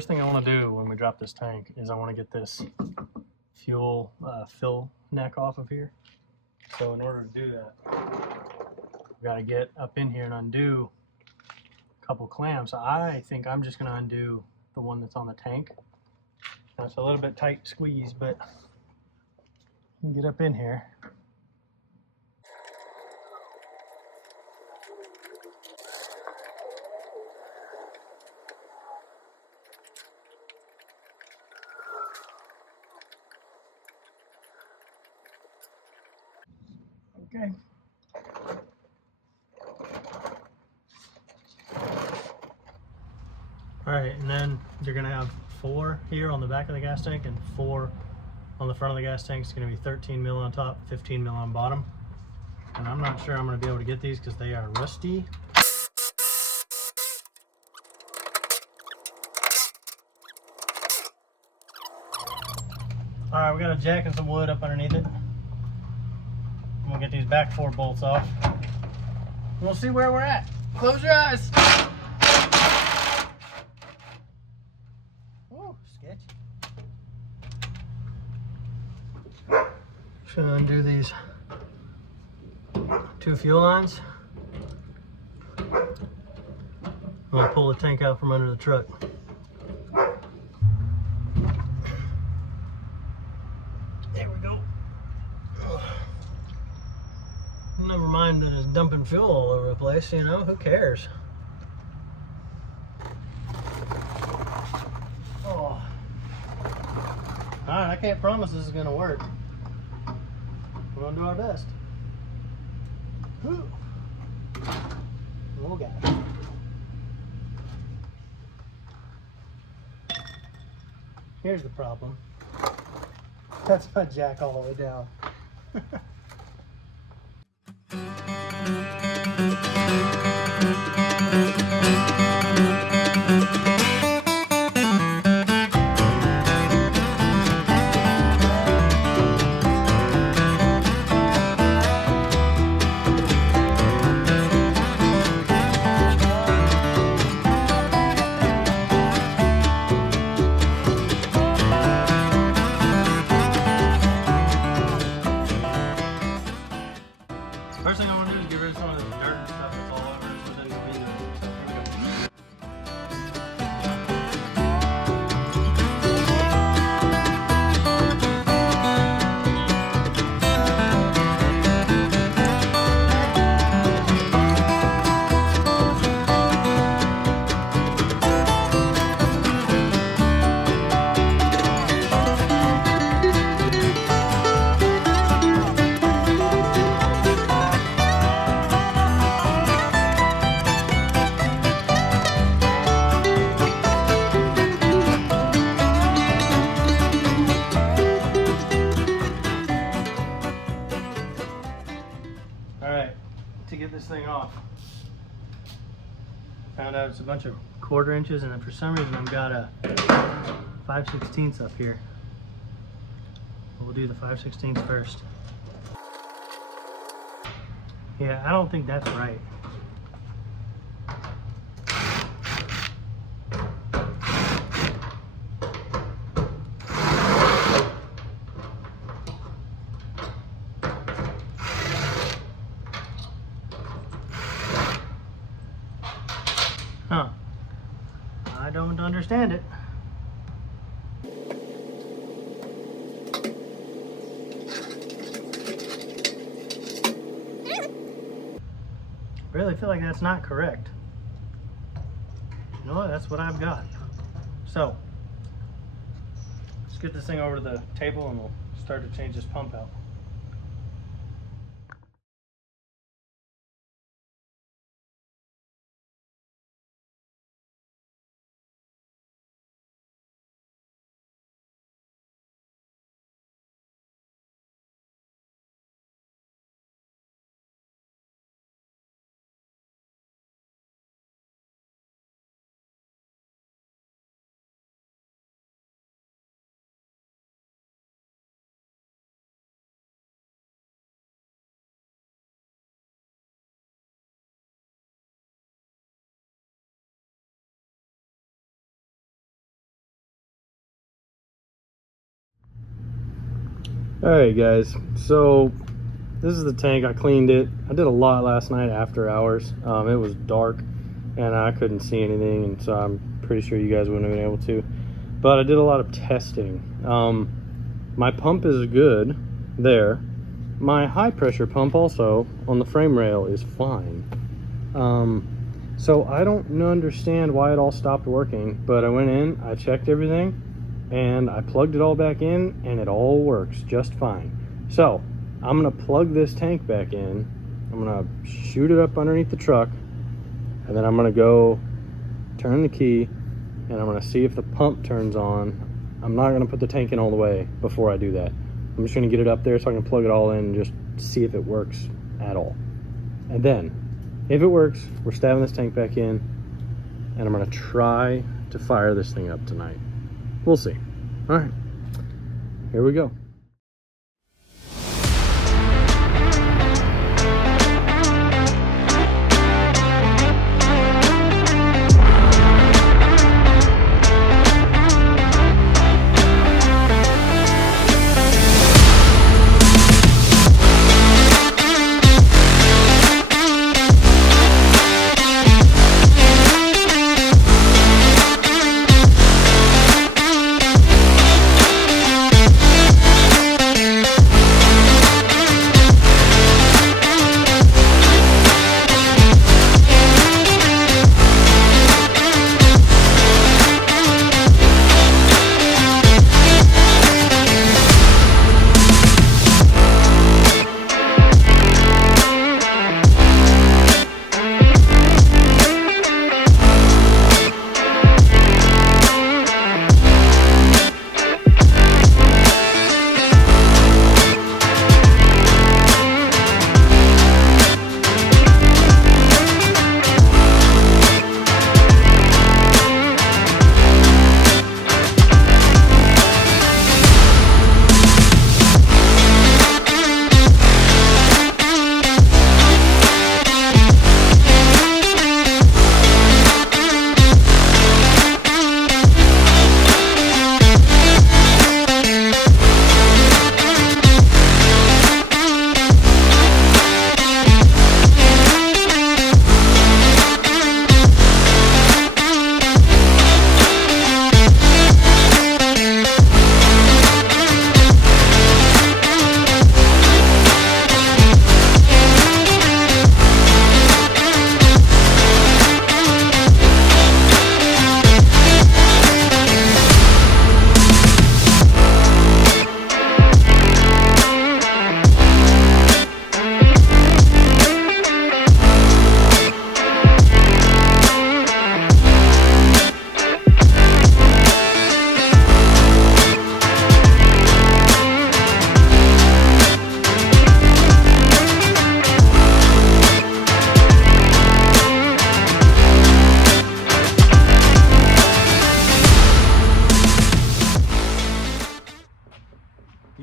first thing I want to do when we drop this tank is I want to get this fuel fill neck off of here. So in order to do that, we got to get up in here and undo a couple clamps. I think I'm just going to undo the one that's on the tank. Now it's a little bit tight squeeze, but you can get up in here. Okay. All right, and then you're gonna have 4 here on the back of the gas tank and 4 on the front of the gas tank. It's gonna be 13 mil on top, 15 mil on bottom. And I'm not sure I'm gonna be able to get these because they are rusty. All right, we got a jack and some wood up underneath it. We'll get these back 4 bolts off. We'll see where we're at. Close your eyes. Oh, sketchy. Should undo these 2 fuel lines. We'll pull the tank out from under the truck. There we go. Never mind that it's dumping fuel all over the place, you know, who cares? Oh. Alright, I can't promise this is gonna work. We're gonna do our best. Whew. Oh gosh. Here's the problem. That's my jack all the way down. First thing I want to do is get rid of some of the dirt and stuff that's all over so it doesn't go in there. So here we go. Alright, to get this thing off, found out it's a bunch of 1/4 inches, and then for some reason I've got a 5/16 up here. We'll do the 5/16 first. Yeah, I don't think that's right. Huh. I don't understand it. Really feel like that's not correct. You know what? That's what I've got. So, let's get this thing over to the table and we'll start to change this pump out. All right, guys, so this is the tank. I cleaned it. I did a lot last night after hours. It was dark and I couldn't see anything, and so I'm pretty sure you guys wouldn't have been able to, but I did a lot of testing. My pump is good there. My high pressure pump also on the frame rail is fine. So I don't understand why it all stopped working, but I went in, I checked everything, and I plugged it all back in, and it all works just fine. So I'm gonna plug this tank back in, I'm gonna shoot it up underneath the truck, and then I'm gonna go turn the key, and I'm gonna see if the pump turns on. I'm not gonna put the tank in all the way before I do that. I'm just gonna get it up there so I can plug it all in and just see if it works at all. And then, if it works, we're stabbing this tank back in, and I'm gonna try to fire this thing up tonight. We'll see. All right, here we go.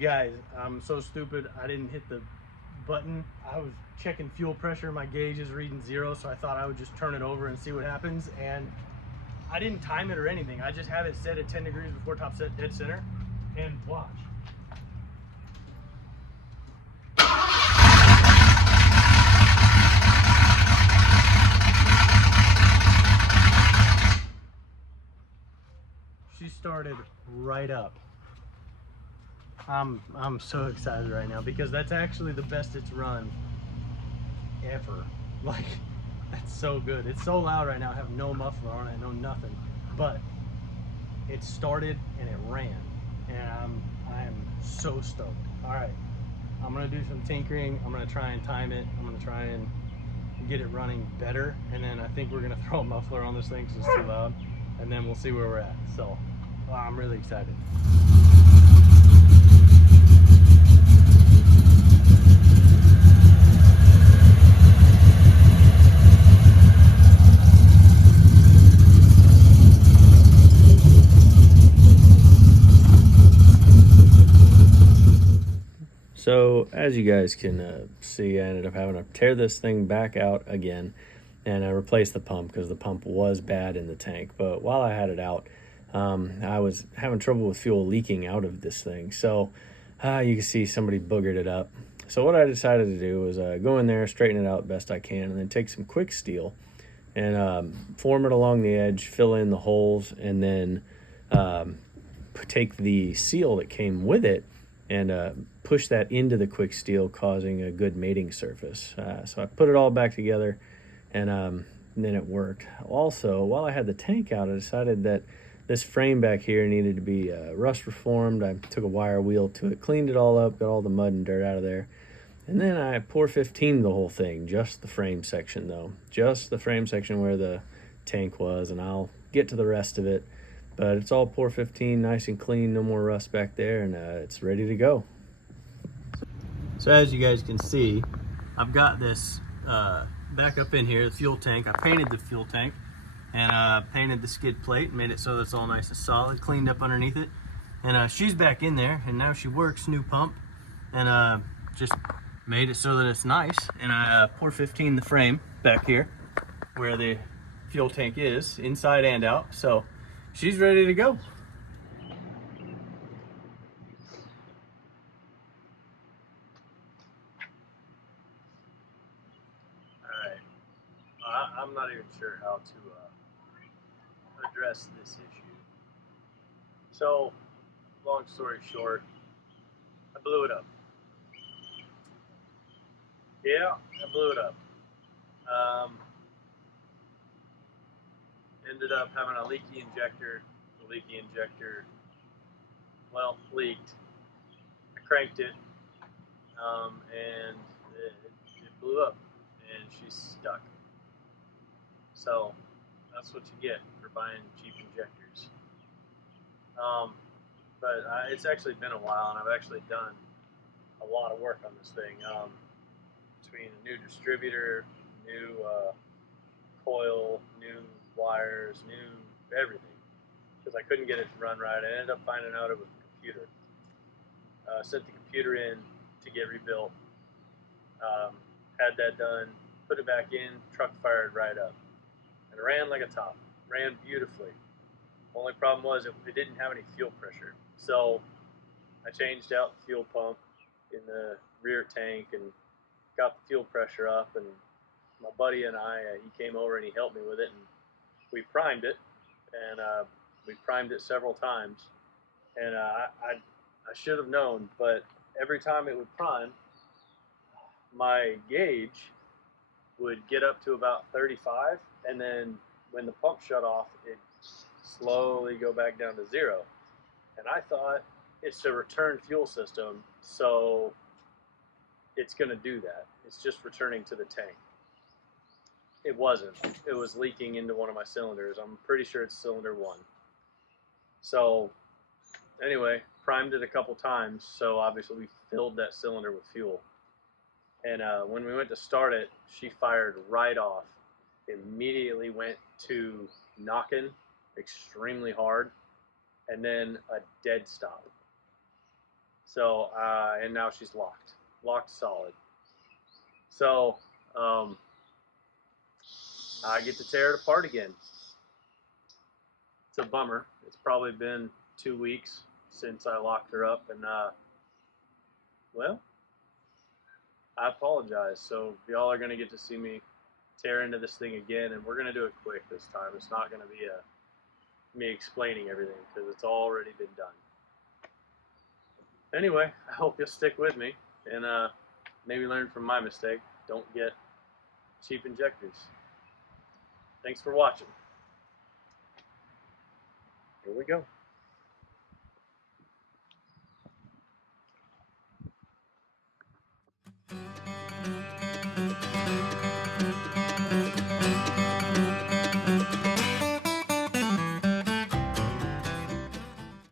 Guys, I'm so stupid. I didn't hit the button. I was checking fuel pressure. My gauge is reading 0, so I thought I would just turn it over and see what happens. And I didn't time it or anything. I just have it set at 10 degrees before top set dead center. And watch. She started right up. I'm so excited right now because that's actually the best it's run ever. Like, that's so good. It's so loud right now. I have no muffler on it, no nothing, but it started and it ran, and I am so stoked. All right, I'm gonna do some tinkering. I'm gonna try and time it. I'm gonna try and get it running better, and then I think we're gonna throw a muffler on this thing because it's too loud, and then we'll see where we're at. So I'm really excited. So as you guys can see, I ended up having to tear this thing back out again, and I replaced the pump because the pump was bad in the tank. But while I had it out, I was having trouble with fuel leaking out of this thing. So You can see somebody boogered it up. So what I decided to do was go in there, straighten it out best I can, and then take some quick steel and form it along the edge, fill in the holes, and then um, take the seal that came with it and push that into the quick steel, causing a good mating surface. So I put it all back together, and then it worked. Also, while I had the tank out, I decided that this frame back here needed to be rust reformed. I took a wire wheel to it, cleaned it all up, got all the mud and dirt out of there. And then I pour 15 the whole thing, just the frame section though. Just the frame section where the tank was, and I'll get to the rest of it. But it's all pour 15, nice and clean, no more rust back there, and it's ready to go. So as you guys can see, I've got this back up in here, the fuel tank. I painted the fuel tank and painted the skid plate, made it so that it's all nice and solid, cleaned up underneath it. And she's back in there, and now she works, new pump, and just made it so that it's nice. And I pour 15 the frame back here where the fuel tank is, inside and out. So she's ready to go. Alright, I'm not even sure how to address this issue. So, long story short, I blew it up. Yeah, I blew it up. Ended up having a leaky injector. The leaky injector, well, leaked. I cranked it, and it blew up, and she's stuck. So that's what you get for buying cheap injectors. But it's actually been a while, and I've actually done a lot of work on this thing. Between a new distributor, new coil, new wires, new everything, because I couldn't get it to run right. I ended up finding out it was the computer. Sent the computer in to get rebuilt. Had that done, put it back in, truck fired right up, and it ran like a top. Ran beautifully. Only problem was it didn't have any fuel pressure. So I changed out the fuel pump in the rear tank and got the fuel pressure up, and my buddy and I, he came over and he helped me with it, and we primed it, and we primed it several times, and I should have known, but every time it would prime, my gauge would get up to about 35, and then when the pump shut off, it slowly go back down to 0. And I thought it's a return fuel system, so it's going to do that. It's just returning to the tank. It wasn't. It was leaking into one of my cylinders. I'm pretty sure it's cylinder 1. So anyway, primed it a couple times, so obviously we filled that cylinder with fuel. And when we went to start it, she fired right off. Immediately went to knocking extremely hard, and then a dead stop. So, and now she's locked solid. So, I get to tear it apart again. It's a bummer. It's probably been 2 weeks since I locked her up, and well, I apologize. So y'all are gonna get to see me tear into this thing again, and we're gonna do it quick this time. It's not gonna be me explaining everything, because it's already been done. Anyway, I hope you'll stick with me and maybe learn from my mistake. Don't get cheap injectors. Thanks for watching. Here we go.